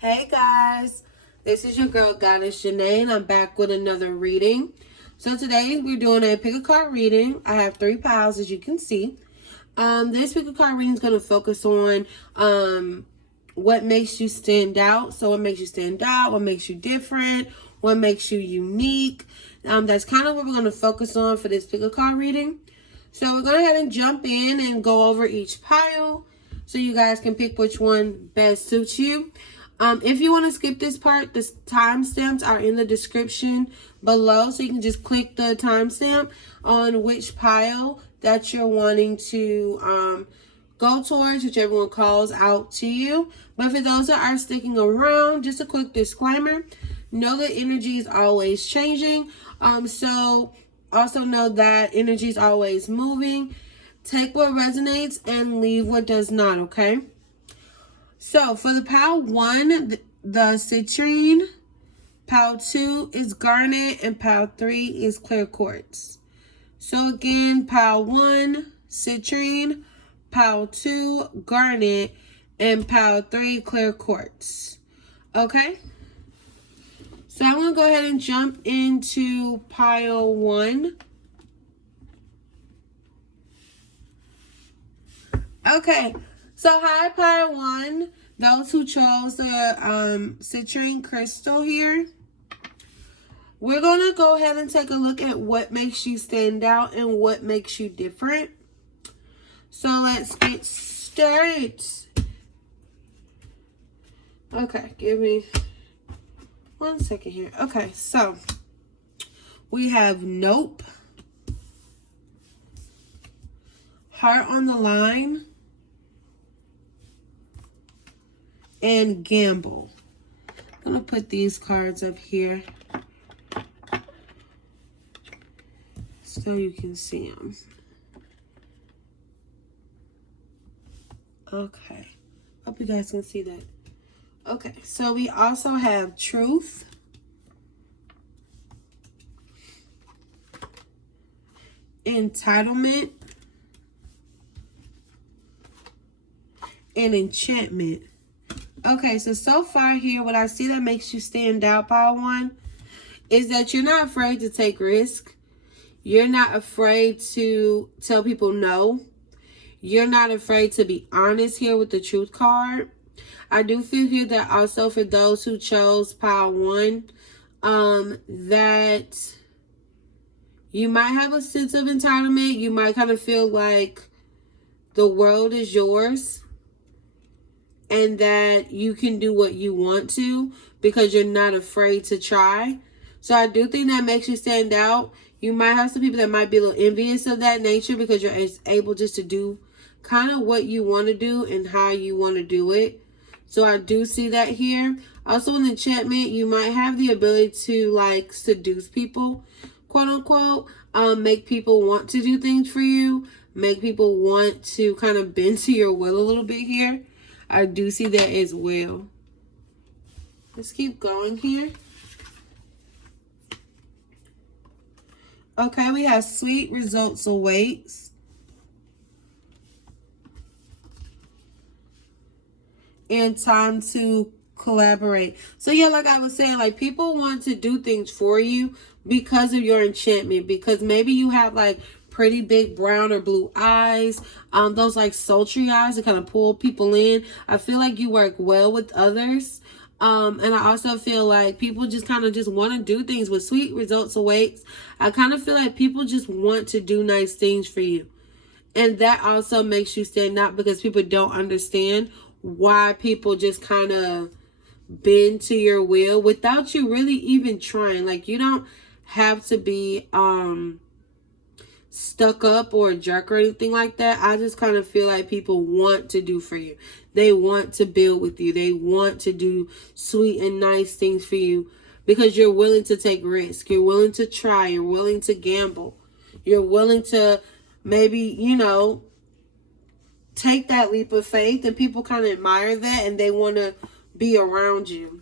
Hey guys, this is your girl Goddess Janee and I'm back with another reading. So today we're doing a pick a card reading. I have 3 piles as you can see. This pick a card reading is going to focus on what makes you stand out. So what makes you stand out, what makes you different, what makes you unique. That's kind of what we're going to focus on for this pick a card reading. So we're going to go ahead and jump in and go over each pile so you guys can pick which one best suits you. If you want to skip this part, the timestamps are in the description below. So you can just click the timestamp on which pile that you're wanting to go towards, whichever one calls out to you. But for those that are sticking around, just a quick disclaimer. Know that energy is always changing. So also know that energy is always moving. Take what resonates and leave what does not, okay? So for the pile 1, the citrine, pile 2 is garnet, and pile 3 is clear quartz. So again, pile 1, citrine, pile 2, garnet, and pile 3, clear quartz. Okay? So I'm going to go ahead and jump into pile 1. Okay. So, hi, pile 1. Those who chose the citrine crystal here. We're going to go ahead and take a look at what makes you stand out and what makes you different. So, let's get started. Okay, give me 1 second here. Okay, so we have nope, heart on the line, and gamble. I'm going to put these cards up here so you can see them. Okay. Hope you guys can see that. Okay. So we also have truth, entitlement, and enchantment. Okay, so far here, what I see that makes you stand out, pile 1, is that you're not afraid to take risk. You're not afraid to tell people no. You're not afraid to be honest here with the truth card. I do feel here that also for those who chose pile 1, that you might have a sense of entitlement. You might kind of feel like the world is yours, and that you can do what you want to because you're not afraid to try. So I do think that makes you stand out. You might have some people that might be a little envious of that nature because you're able just to do kind of what you want to do and how you want to do it. So I do see that here. Also in enchantment, you might have the ability to like seduce people, quote unquote. Make people want to do things for you. Make people want to kind of bend to your will a little bit here. I do see that as well. Let's keep going here. Okay, we have sweet results awaits. And time to collaborate. So yeah, like I was saying, like people want to do things for you because of your enchantment. Because maybe you have like pretty big brown or blue eyes, those like sultry eyes that kind of pull people in. I feel like you work well with others, and I also feel like people just kind of just want to do things with sweet results awaits. I kind of feel like people just want to do nice things for you, and that also makes you stand out because people don't understand why people just kind of bend to your will without you really even trying. Like you don't have to be stuck up or a jerk or anything like that. I just kind of feel like people want to do for you. They want to build with you. They want to do sweet and nice things for you because you're willing to take risk. You're willing to try. You're willing to gamble. You're willing to maybe, you know, take that leap of faith, and people kind of admire that and they want to be around you.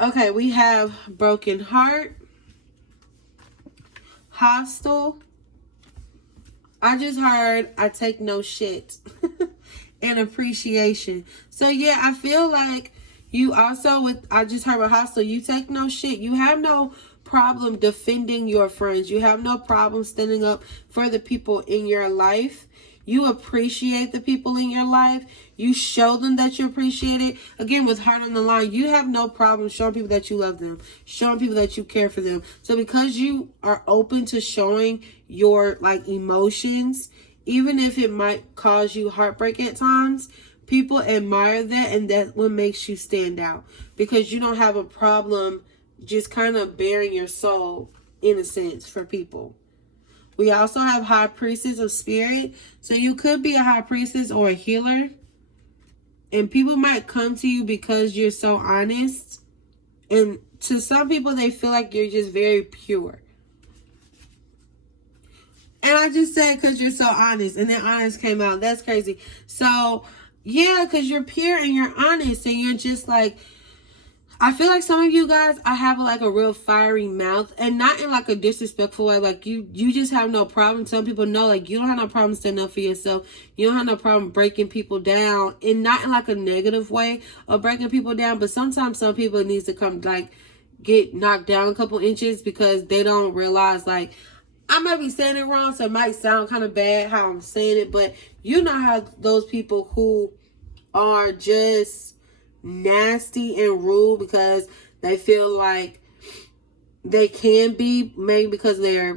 Okay, we have broken heart, hostile. I just heard I take no shit. And appreciation. So yeah, I feel like You also, I just heard about hostile, you take no shit. You have no problem defending your friends. You have no problem standing up for the people in your life. You appreciate the people in your life. You show them that you appreciate it. Again, with heart on the line, you have no problem showing people that you love them, showing people that you care for them. So because you are open to showing your emotions, even if it might cause you heartbreak at times, people admire that, and that's what makes you stand out, because you don't have a problem just kind of bearing your soul, in a sense, for people. We also have high priestess of spirit. So you could be a high priestess or a healer. And people might come to you because you're so honest. And to some people, they feel like you're just very pure. And I just said because you're so honest. And then honest came out. That's crazy. So, yeah, because you're pure and you're honest. And you're just like... I feel like some of you guys, I have a real fiery mouth, and not in a disrespectful way. Like you just have no problem. Some people know you don't have no problem standing up for yourself. You don't have no problem breaking people down, and not in a negative way of breaking people down. But sometimes some people needs to come get knocked down a couple inches because they don't realize I might be saying it wrong, so it might sound kind of bad how I'm saying it. But you know how those people who are just nasty and rude because they feel like they can be, maybe because their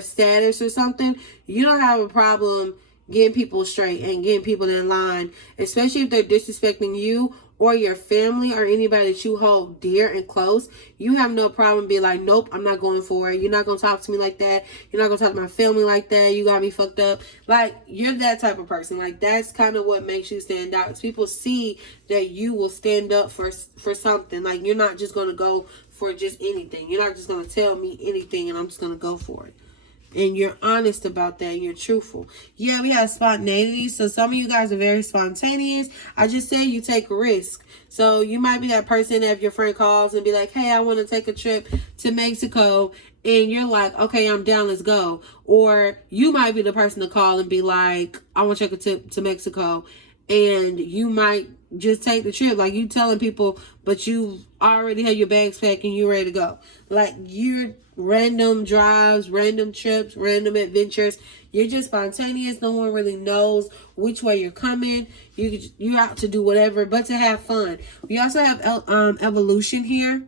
status or something. You don't have a problem getting people straight and getting people in line, especially if they're disrespecting you or your family or anybody that you hold dear and close. You have no problem being like, nope, I'm not going for it. You're not going to talk to me like that. You're not going to talk to my family like that. You got me fucked up. You're that type of person. That's kind of what makes you stand out. Is people see that you will stand up for something. You're not just going to go for just anything. You're not just going to tell me anything and I'm just going to go for it. And you're honest about that, and you're truthful. Yeah, we have spontaneity. So some of you guys are very spontaneous. I just said you take a risk. So you might be that person that if your friend calls and be like, hey, I want to take a trip to Mexico. And you're like, okay, I'm down, let's go. Or you might be the person to call and be like, I want to take a trip to Mexico. And you might just take the trip. You telling people, but you already have your bags packed and you're ready to go. You're random drives, random trips, random adventures. You're just spontaneous. No one really knows which way you're coming. You're out to do whatever, but to have fun. We also have evolution here.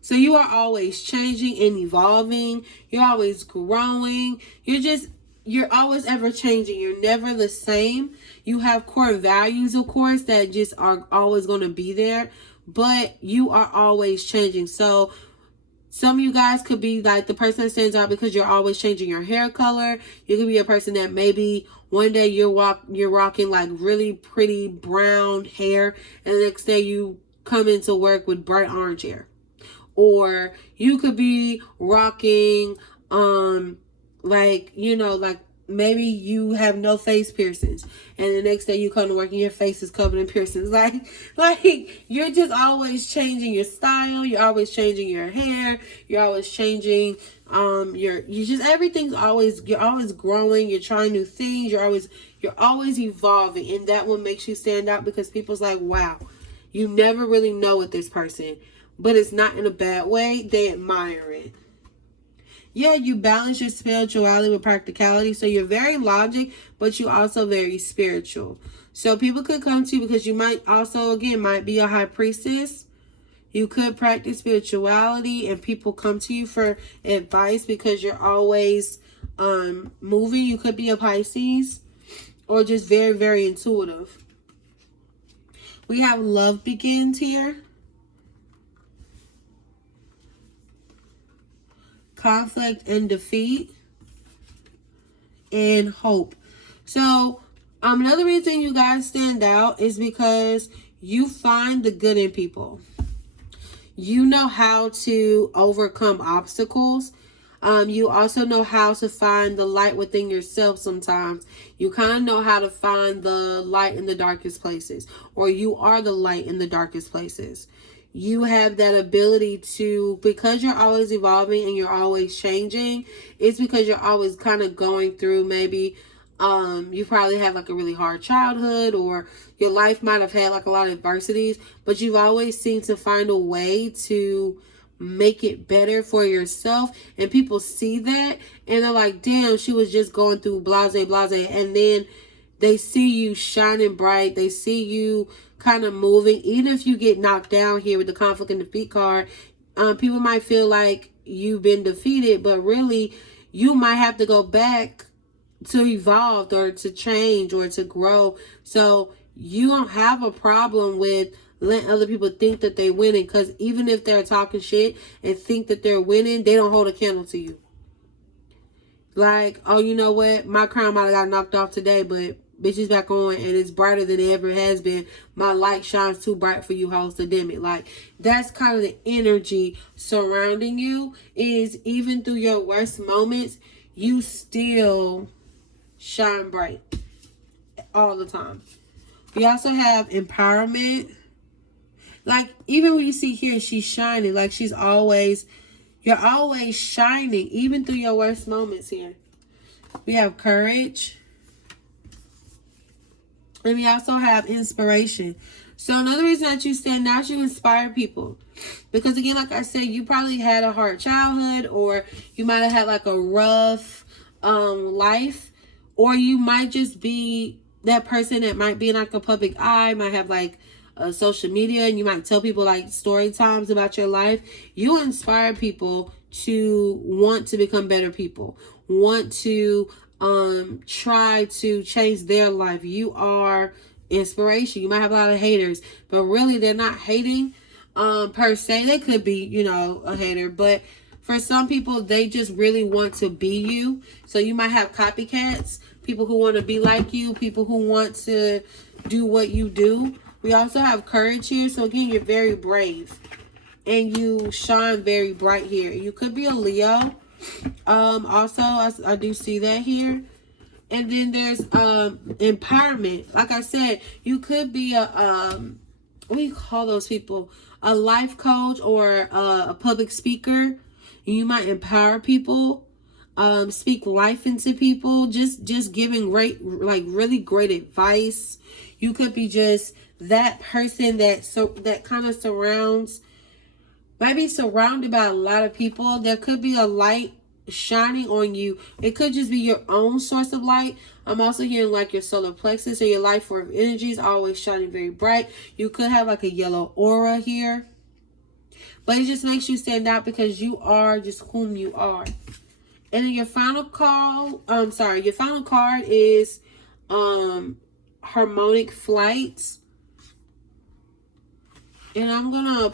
So you are always changing and evolving. You're always growing. You're always ever changing. You're never the same. You have core values, of course, that just are always going to be there, but you are always changing. So some of you guys could be the person that stands out because you're always changing your hair color. You could be a person that maybe one day you're rocking really pretty brown hair, and the next day you come into work with bright orange hair. Or you could be rocking maybe you have no face piercings, and the next day you come to work and your face is covered in piercings. You're just always changing your style. You're always changing your hair. You're always changing everything's always, you're always growing. You're trying new things. You're always evolving, and that what makes you stand out, because people's like, wow, you never really know with this person, but it's not in a bad way. They admire it. Yeah, you balance your spirituality with practicality. So you're very logic, but you also very spiritual. So people could come to you because you might also, again, might be a high priestess. You could practice spirituality, and people come to you for advice because you're always moving. You could be a Pisces, or just very, very intuitive. We have love begins here. Conflict and defeat, and hope. So another reason you guys stand out is because you find the good in people. You know how to overcome obstacles. You also know how to find the light within yourself sometimes. You kind of know how to find the light in the darkest places, or you are the light in the darkest places. You have that ability to, because you're always evolving and you're always changing, it's because you're always kind of going through maybe You probably had like a really hard childhood, or your life might have had like a lot of adversities, but you've always seemed to find a way to make it better for yourself. And people see that and they're like, damn, she was just going through blase, blase. And then they see you shining bright. They see you kind of moving. Even if you get knocked down here with the conflict and defeat card, people might feel like you've been defeated, but really you might have to go back to evolve or to change or to grow. So you don't have a problem with letting other people think that they're winning, because even if they're talking shit and think that they're winning, they don't hold a candle to you. Like, oh, you know what? My crown might have got knocked off today, but bitch is back on and it's brighter than it ever has been. My light shines too bright for you hoes to dim it. Like, that's kind of the energy surrounding you, is even through your worst moments, you still shine bright all the time. We also have empowerment. Like, even when you see here, she's shining. Like, you're always shining, even through your worst moments here. We have courage. And we also have inspiration. So another reason that you stand out, you inspire people. Because again, like I said, you probably had a hard childhood, or you might have had like a rough life. Or you might just be that person that might be in like a public eye, might have like social media, and you might tell people like story times about your life. You inspire people to want to become better people, want to try to change their life. You are inspiration. You might have a lot of haters, but really they're not hating per se. They could be, you know, a hater, but for some people, they just really want to be you. So you might have copycats, people who want to be like you, people who want to do what you do. We also have courage here. So again, you're very brave and you shine very bright here. You could be a Leo. Also, I do see that here. And then there's empowerment. Like I said, you could be a what do you call those people? A life coach or a public speaker. You might empower people, speak life into people, just giving great, like really great advice. You could be just that person that kind of surrounds, might be surrounded by a lot of people. There could be a light shining on you. It could just be your own source of light. I'm also hearing like your solar plexus or your life force energy is always shining very bright. You could have like a yellow aura here. But it just makes you stand out because you are just whom you are. And then your final your final card is harmonic flight. And I'm gonna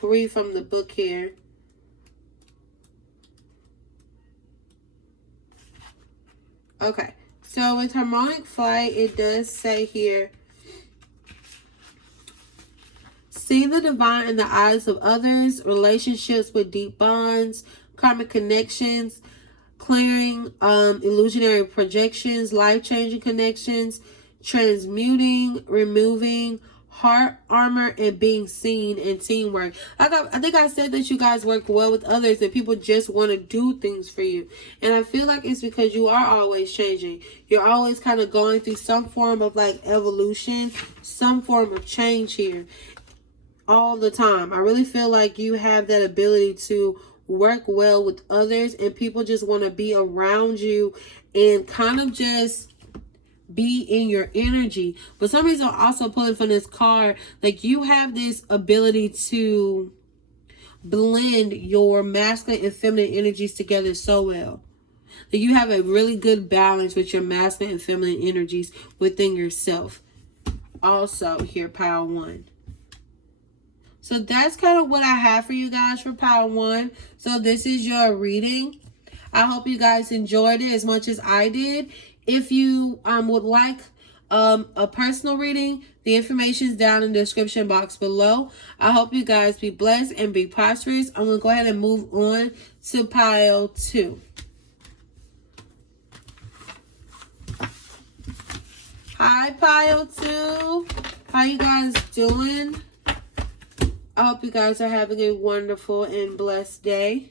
read from the book here. Okay, so with harmonic flight, it does say here, see the divine in the eyes of others, relationships with deep bonds, karmic connections, clearing illusionary projections, life-changing connections, transmuting, removing heart armor, and being seen, and teamwork. I think I said that you guys work well with others and people just want to do things for you. And I feel like it's because you are always changing. You're always kind of going through some form of like evolution, some form of change here all the time. I really feel like you have that ability to work well with others and people just want to be around you and kind of just be in your energy. But some reason also pulling from this card, like you have this ability to blend your masculine and feminine energies together so well. That you have a really good balance with your masculine and feminine energies within yourself. Also here, pile 1. So that's kind of what I have for you guys for pile 1. So this is your reading. I hope you guys enjoyed it as much as I did. If you would like a personal reading, the information is down in the description box below. I hope you guys be blessed and be prosperous. I'm going to go ahead and move on to pile 2. Hi, pile 2. How you guys doing? I hope you guys are having a wonderful and blessed day.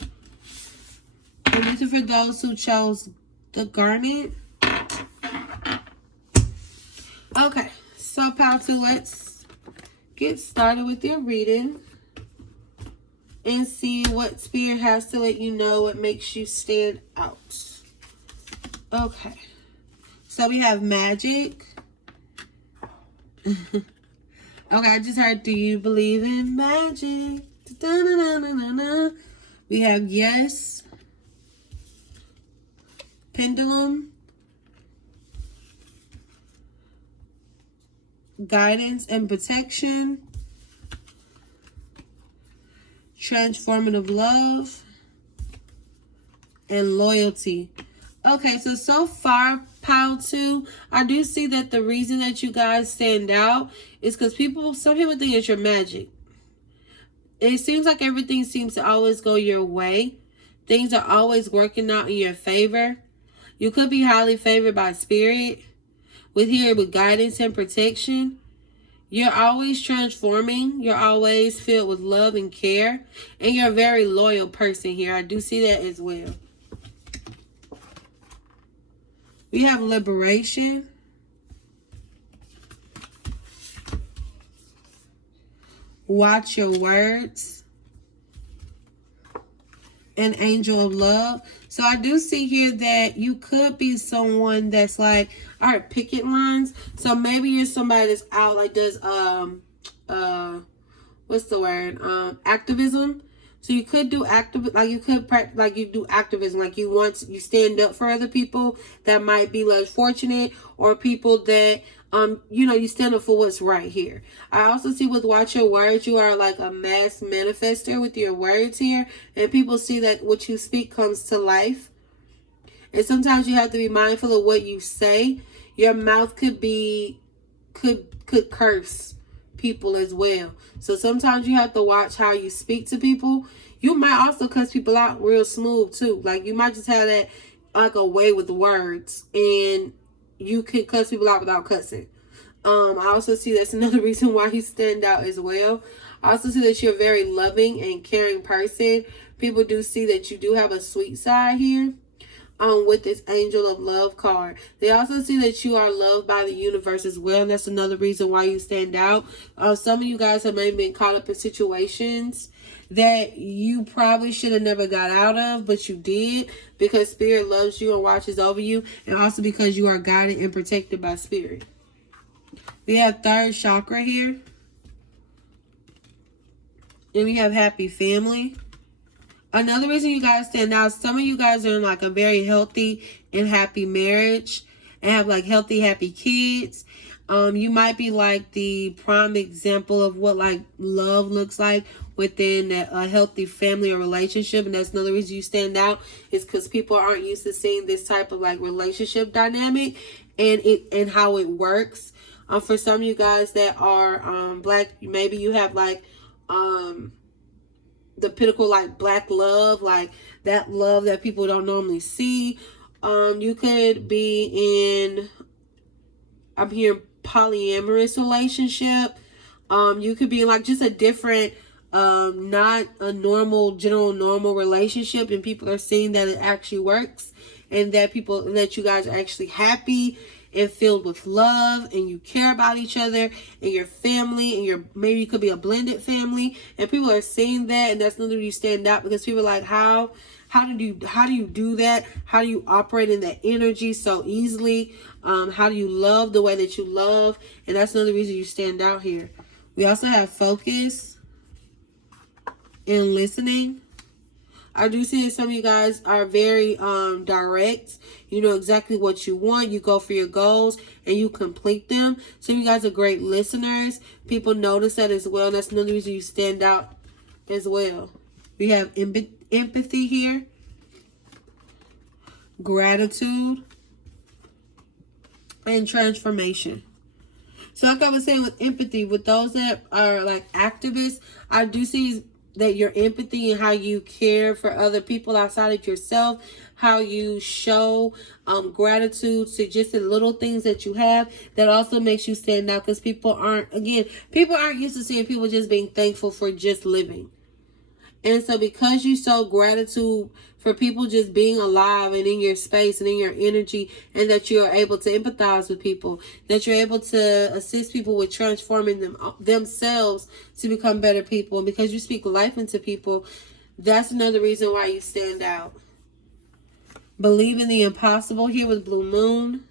And this is for those who chose the garnet. Okay, so pile 2, let's get started with your reading and see what Spirit has to let you know what makes you stand out. Okay, so we have magic. Okay, I just heard, do you believe in magic? Da-da-da-da-da-da. We have yes, pendulum, guidance and protection, transformative love, and loyalty. Okay, so far, pile 2, I do see that the reason that you guys stand out is because some people think it's your magic. It seems like everything seems to always go your way. Things are always working out in your favor. You could be highly favored by Spirit. With guidance and protection. You're always transforming. You're always filled with love and care. And you're a very loyal person here. I do see that as well. We have liberation. Watch your words. An angel of love. So I do see here that you could be someone that's like, all right, picket lines. So maybe you're somebody that's out, like does what's the word? Activism. So you could do you do activism, like you stand up for other people that might be less fortunate, or people that you stand up for what's right here. I also see with watch your words, you are like a mass manifester with your words here, and people see that what you speak comes to life. And sometimes you have to be mindful of what you say. Your mouth could curse people as well. So sometimes you have to watch how you speak to people. You might also cuss people out real smooth too. Like you might just have that like a way with words, and you can cuss people out without cussing. I also see that's another reason why you stand out as well. I also see that you're a very loving and caring person. People do see that you do have a sweet side here. With this angel of love card. They also see that you are loved by the universe as well. And that's another reason why you stand out. Some of you guys have maybe been caught up in situations that you probably should have never got out of, but you did, because Spirit loves you and watches over you, and also because you are guided and protected by Spirit. We have third chakra here. And we have happy family. Another reason you guys stand out, some of you guys are in like a very healthy and happy marriage and have like healthy, happy kids. You might be like the prime example of what like love looks like within a healthy family or relationship. And that's another reason you stand out, is because people aren't used to seeing this type of like relationship dynamic and how it works. For some of you guys that are Black, maybe you have like the pinnacle like Black love, like that love that people don't normally see. You could be in, I'm hearing polyamorous relationship. You could be in like just a different, not a normal relationship, and people are seeing that it actually works, and that you guys are actually happy and filled with love, and you care about each other and your family, and maybe you could be a blended family, and people are seeing that, and that's another reason you stand out, because people are like, how do you do that? How do you operate in that energy so easily? How do you love the way that you love? And that's another reason you stand out here. We also have focus and listening. I do see that some of you guys are very direct. You know exactly what you want. You go for your goals and you complete them. Some of you guys are great listeners. People notice that as well. That's another reason you stand out as well. We have empathy here. Gratitude. And transformation. So like I was saying, with empathy, with those that are like activists, I do see that your empathy and how you care for other people outside of yourself, how you show gratitude to just the little things that you have, that also makes you stand out, because people aren't used to seeing people just being thankful for just living. And so because you show gratitude for people just being alive and in your space and in your energy, and that you are able to empathize with people, that you're able to assist people with transforming themselves to become better people, and because you speak life into people, that's another reason why you stand out. Believe in the impossible here with Blue Moon.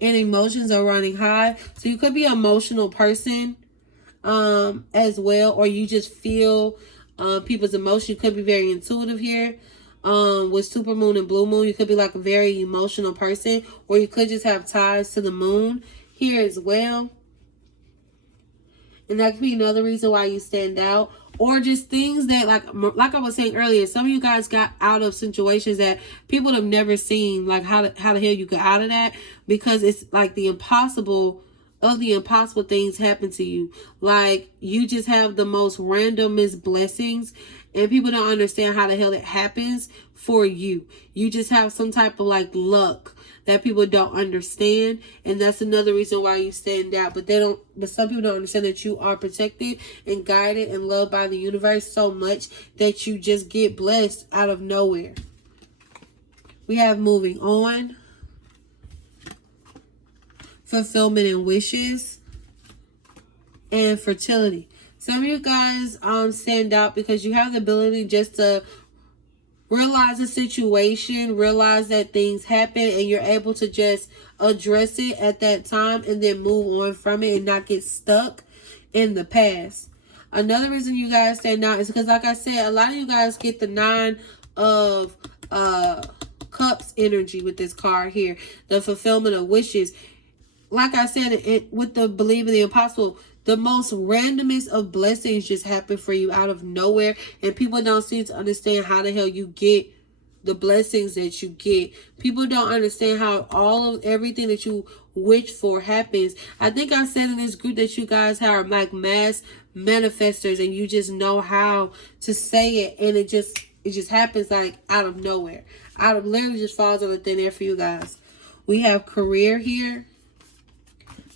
And emotions are running high. So you could be an emotional person as well, or you just feel people's emotion. You could be very intuitive here. With Super Moon and Blue Moon, you could be like a very emotional person, or you could just have ties to the moon here as well. And that could be another reason why you stand out. Or just things that, like I was saying earlier, some of you guys got out of situations that people have never seen. Like how the hell you get out of that, because it's like the impossible things happen to you. Like you just have the most randomest blessings, and people don't understand how the hell it happens for you. You just have some type of like luck that people don't understand, and that's another reason why you stand out. But some people don't understand that you are protected and guided and loved by the universe so much that you just get blessed out of nowhere. We have moving on, fulfillment and wishes, and fertility. Some of you guys stand out because you have the ability just to realize the situation, realize that things happen, and you're able to just address it at that time and then move on from it and not get stuck in the past. Another reason you guys stand out is because, like I said, a lot of you guys get the 9 of Cups energy with this card here, the fulfillment of wishes. Like I said, with the believe in the impossible, the most randomest of blessings just happen for you out of nowhere, and people don't seem to understand how the hell you get the blessings that you get. People don't understand how everything that you wish for happens. I think I said in this group that you guys are like mass manifestors, and you just know how to say it, and it just happens like out of nowhere. Literally just falls out of thin air for you guys. We have career here,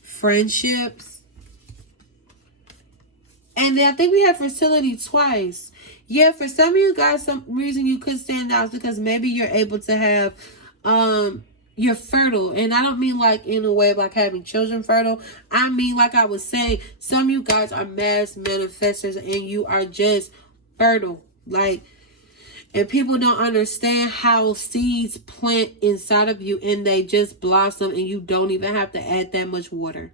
friendships, and then I think we have fertility twice. Yeah, for some of you guys, some reason you could stand out is because maybe you're able to have, you're fertile. And I don't mean like in a way of like having children fertile. I mean, like I was saying, some of you guys are mass manifestors and you are just fertile. Like, and people don't understand how seeds plant inside of you and they just blossom and you don't even have to add that much water.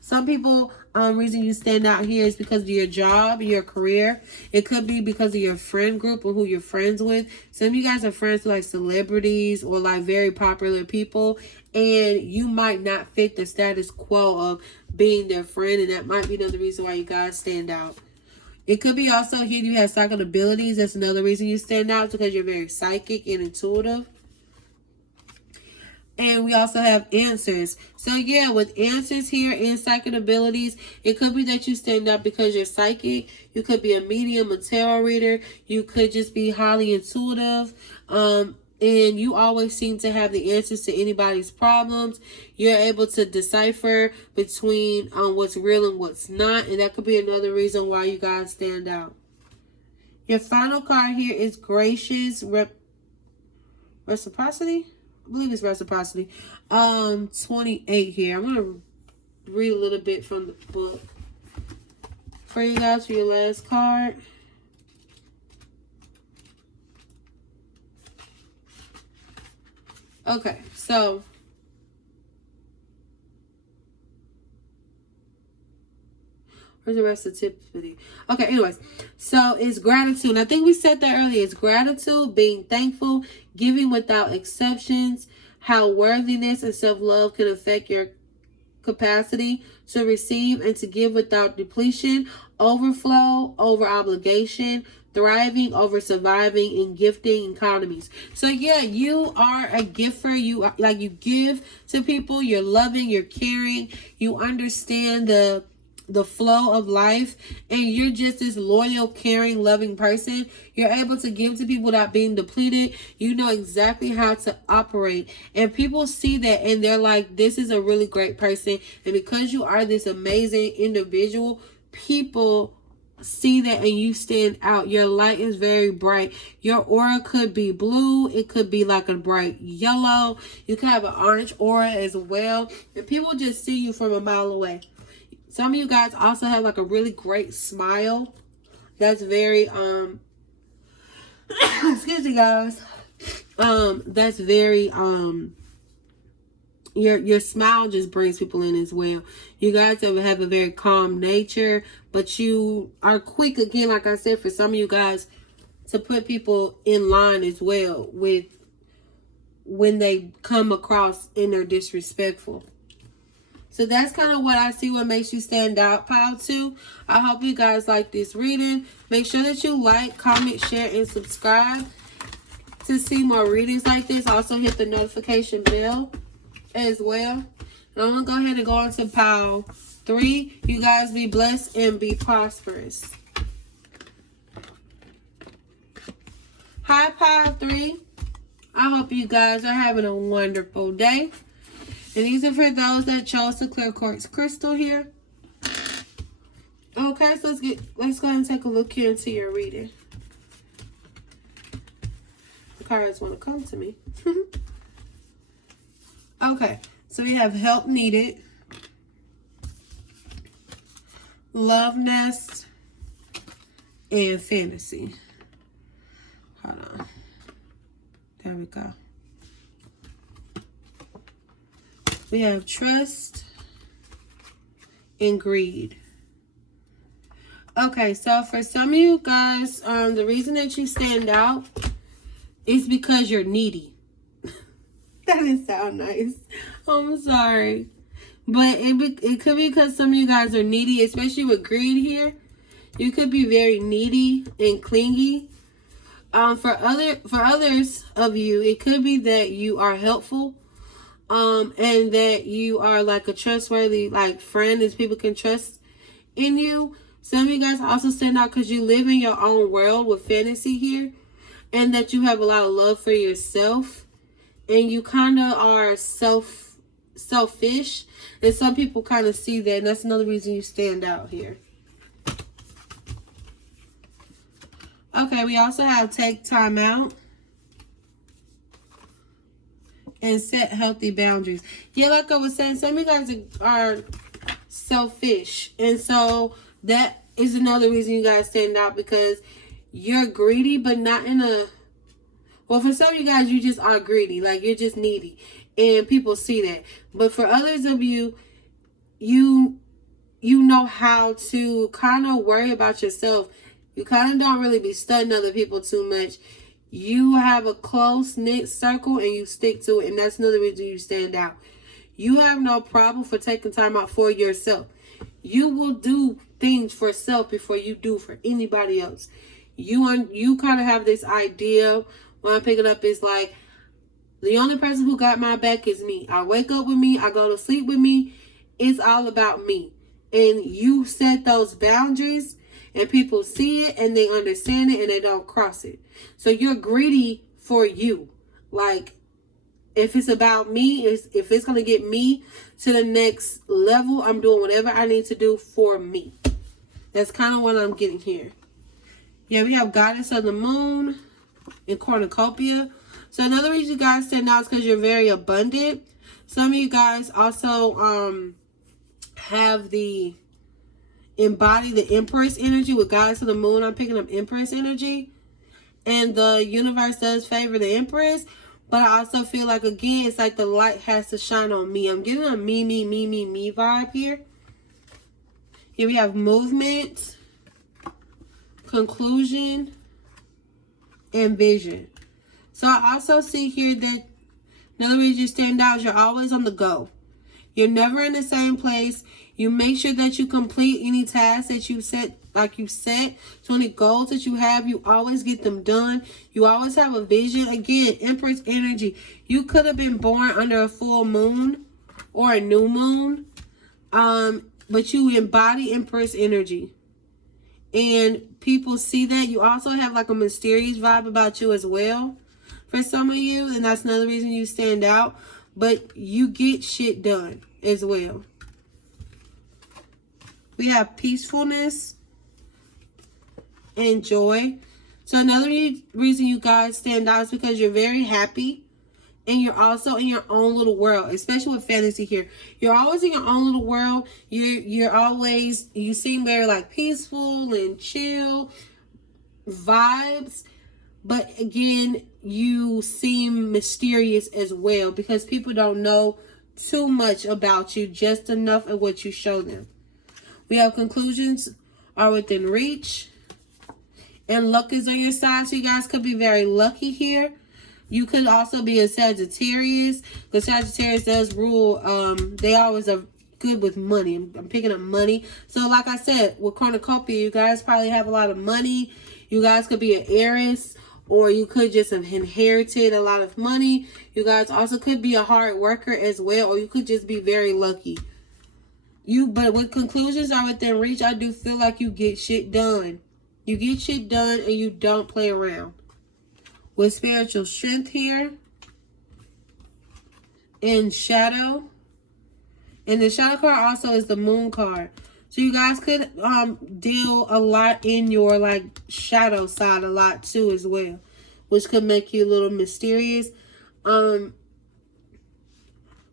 Some people, reason you stand out here is because of your job, your career. It could be because of your friend group or who you're friends with. Some of you guys are friends with like celebrities or like very popular people, and you might not fit the status quo of being their friend, and that might be another reason why you guys stand out. It could be also here you have psychic abilities. That's another reason you stand out, because you're very psychic and intuitive. And we also have answers. So yeah, with answers here and psychic abilities, it could be that you stand out because you're psychic. You could be a medium, a tarot reader. You could just be highly intuitive. And you always seem to have the answers to anybody's problems. You're able to decipher between what's real and what's not. And that could be another reason why you guys stand out. Your final card here is gracious reciprocity. I believe it's reciprocity. 28 here. I'm going to read a little bit from the book for you guys for your last card. Okay, so where's the reciprocity? Okay, anyways, so it's gratitude. I think we said that earlier. It's gratitude, being thankful, giving without exceptions, how worthiness and self-love can affect your capacity to receive and to give without depletion, overflow over obligation, thriving over surviving, and gifting economies. So yeah, you are a giver. You give to people. You're loving, you're caring, you understand the flow of life, and you're just this loyal, caring, loving person. You're able to give to people without being depleted. You know exactly how to operate, and people see that and they're like, this is a really great person. And because you are this amazing individual, people see that and you stand out. Your light is very bright. Your aura could be blue. It could be like a bright yellow. You can have an orange aura as well. And people just see you from a mile away. Some of you guys also have like a really great smile. That's very, excuse me guys. That's very, your smile just brings people in as well. You guys have a very calm nature, but you are quick, again, like I said, for some of you guys, to put people in line as well with when they come across and they're disrespectful. So that's kind of what I see, what makes you stand out, pile 2. I hope you guys like this reading. Make sure that you like, comment, share, and subscribe to see more readings like this. Also hit the notification bell as well. And I'm going to go ahead and go on to pile 3. You guys be blessed and be prosperous. Hi, pile 3. I hope you guys are having a wonderful day. And these are for those that chose the clear quartz crystal here. Okay, so let's go ahead and take a look here into your reading. The cards want to come to me. Okay, so we have help needed, love nest, and fantasy. Hold on. There we go. We have trust and greed. Okay, so for some of you guys, the reason that you stand out is because you're needy. That didn't sound nice. I'm sorry. But it could be because some of you guys are needy, especially with greed here. You could be very needy and clingy. For others of you, it could be that you are helpful. And that you are like a trustworthy like friend that people can trust in you. Some of you guys also stand out because you live in your own world with fantasy here, and that you have a lot of love for yourself, and you kind of are selfish, and some people kind of see that, and that's another reason you stand out here. Okay, we also have take time out and set healthy boundaries. Yeah, like I was saying, some of you guys are selfish. And so that is another reason you guys stand out, because you're greedy, but not in a... Well, for some of you guys, you just are greedy. Like, you're just needy. And people see that. But for others of you, you know how to kind of worry about yourself. You kind of don't really be studying other people too much. You have a close-knit circle and you stick to it. And that's another reason you stand out. You have no problem for taking time out for yourself. You will do things for self before you do for anybody else. You kind of have this idea, when I pick it up, is like, the only person who got my back is me. I wake up with me. I go to sleep with me. It's all about me. And you set those boundaries, and people see it and they understand it and they don't cross it. So you're greedy for you. Like, if it's about me, if it's going to get me to the next level, I'm doing whatever I need to do for me. That's kind of what I'm getting here. Yeah, we have Goddess of the Moon in Cornucopia. So another reason you guys stand out is because you're very abundant. Some of you guys also have embody the Empress energy with Goddess of the Moon. I'm picking up Empress energy. And the universe does favor the Empress. But I also feel like, again, it's like the light has to shine on me. I'm getting a me vibe here. Here we have movement, conclusion, and vision. So I also see here that another reason you stand out is you're always on the go. You're never in the same place. You make sure that you complete any tasks that you set, so any goals that you have, you always get them done. You always have a vision. Again, Empress energy. You could have been born under a full moon or a new moon, but you embody Empress energy. And people see that. You also have like a mysterious vibe about you as well for some of you. And that's another reason you stand out. But you get shit done as well. We have peacefulness, and joy. So another reason you guys stand out is because you're very happy. And you're also in your own little world, especially with fantasy here. You're always in your own little world. You seem very like peaceful and chill vibes. But again, you seem mysterious as well because people don't know too much about you, just enough of what you show them. We have conclusions are within reach. And luck is on your side, so you guys could be very lucky here. You could also be a Sagittarius. The Sagittarius does rule. They always are good with money. I'm picking up money. So like I said, with cornucopia, you guys probably have a lot of money. You guys could be an heiress, or you could just have inherited a lot of money. You guys also could be a hard worker as well, or you could just be very lucky. But with conclusions are within reach, I do feel like you get shit done. You get shit done and you don't play around. With spiritual strength here. And shadow. And the shadow card also is the moon card. So you guys could deal a lot in your like shadow side a lot too as well. Which could make you a little mysterious.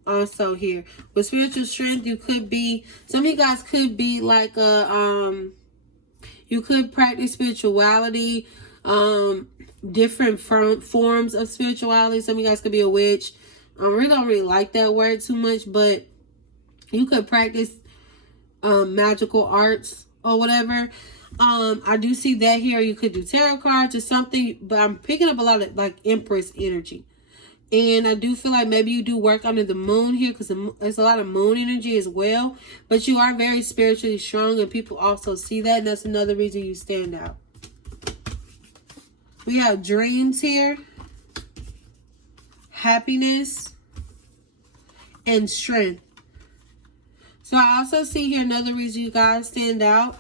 Also here. With spiritual strength, you could be, some of you guys could be like a you could practice spirituality, different forms of spirituality. Some of you guys could be a witch. I really don't really like that word too much, but you could practice magical arts or whatever. I do see that here. You could do tarot cards or something, but I'm picking up a lot of like Empress energy. And I do feel like maybe you do work under the moon here because there's a lot of moon energy as well. But you are very spiritually strong and people also see that. And that's another reason you stand out. We have dreams here. Happiness. And strength. So I also see here another reason you guys stand out.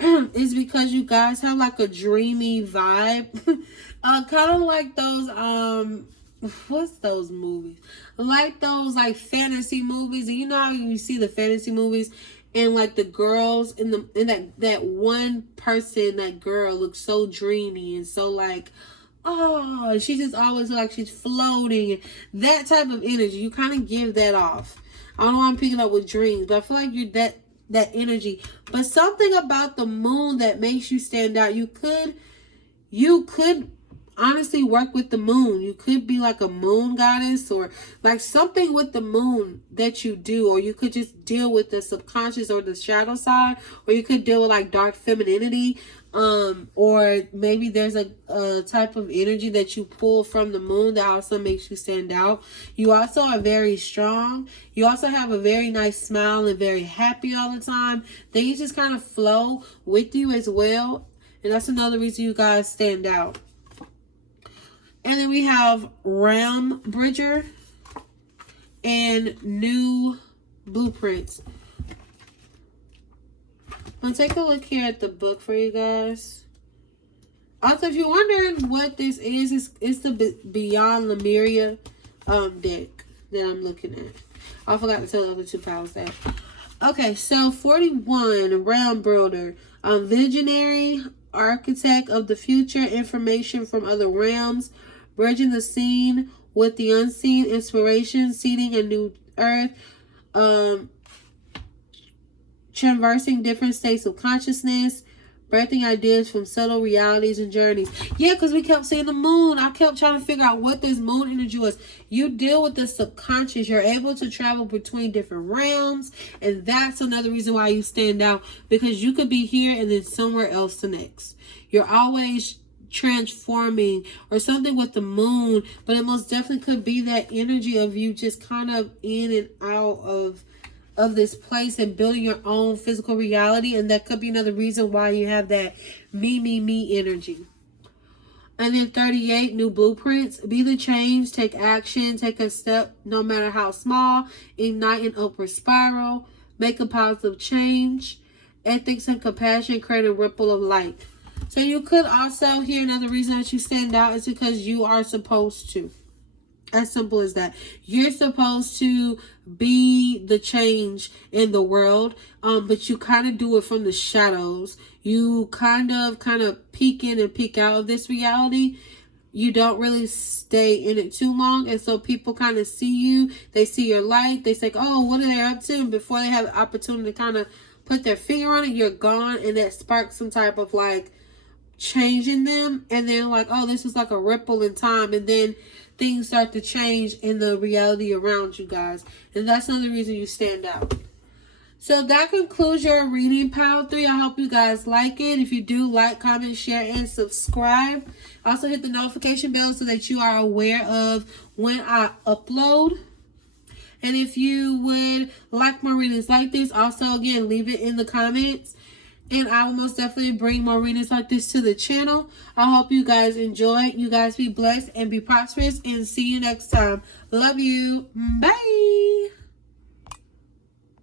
Is because you guys have like a dreamy vibe. Kind of like those what's those movies? Like those like fantasy movies. And you know how you see the fantasy movies and like the girls in that one person, that girl looks so dreamy and so like, oh, she just always like she's floating. That type of energy. You kind of give that off. I don't know why I'm picking up with dreams, but I feel like you're that energy. But something about the moon that makes you stand out. You could honestly work with the moon. You could be like a moon goddess or like something with the moon that you do, or you could just deal with the subconscious or the shadow side, or you could deal with like dark femininity, or maybe there's a type of energy that you pull from the moon that also makes you stand out. You also are very strong. You also have a very nice smile and very happy all the time. Things just kind of flow with you as well, and that's another reason you guys stand out. And then we have Realm Bridger and New Blueprints. I'm going to take a look here at the book for you guys. Also, if you're wondering what this is, it's the Beyond Lemuria deck that I'm looking at. I forgot to tell the other two pals that. Okay, so 41, Realm Builder. Visionary, architect of the future, information from other realms. Bridging the seen with the unseen, inspiration, seeding a new earth, traversing different states of consciousness, birthing ideas from subtle realities and journeys. Yeah, because we kept seeing the moon. I kept trying to figure out what this moon energy was. You deal with the subconscious. You're able to travel between different realms, and that's another reason why you stand out, because you could be here and then somewhere else the next. You're always transforming or something with the moon, but it most definitely could be that energy of you just kind of in and out of this place and building your own physical reality. And that could be another reason why you have that me energy. And then 38, New Blueprints. Be the change, take action, take a step no matter how small, ignite an upward spiral, make a positive change, ethics and compassion, create a ripple of light. So you could also hear another reason that you stand out is because you are supposed to. As simple as that. You're supposed to be the change in the world, but you kind of do it from the shadows. You kind of peek in and peek out of this reality. You don't really stay in it too long, and so people kind of see you. They see your light. They say, "Oh, what are they up to?" And before they have the opportunity to kind of put their finger on it, you're gone, and that sparks some type of like change in them, and then like, oh, this is like a ripple in time, and then things start to change in the reality around you guys, and that's another reason you stand out. So that concludes your reading, Pile 3. I hope you guys like it. If you do, like, comment, share, and subscribe. Also hit the notification bell so that you are aware of when I upload. And if you would like more readings like this, also, again, leave it in the comments. And I will most definitely bring more readings like this to the channel. I hope you guys enjoy. You guys be blessed and be prosperous. And see you next time. Love you. Bye.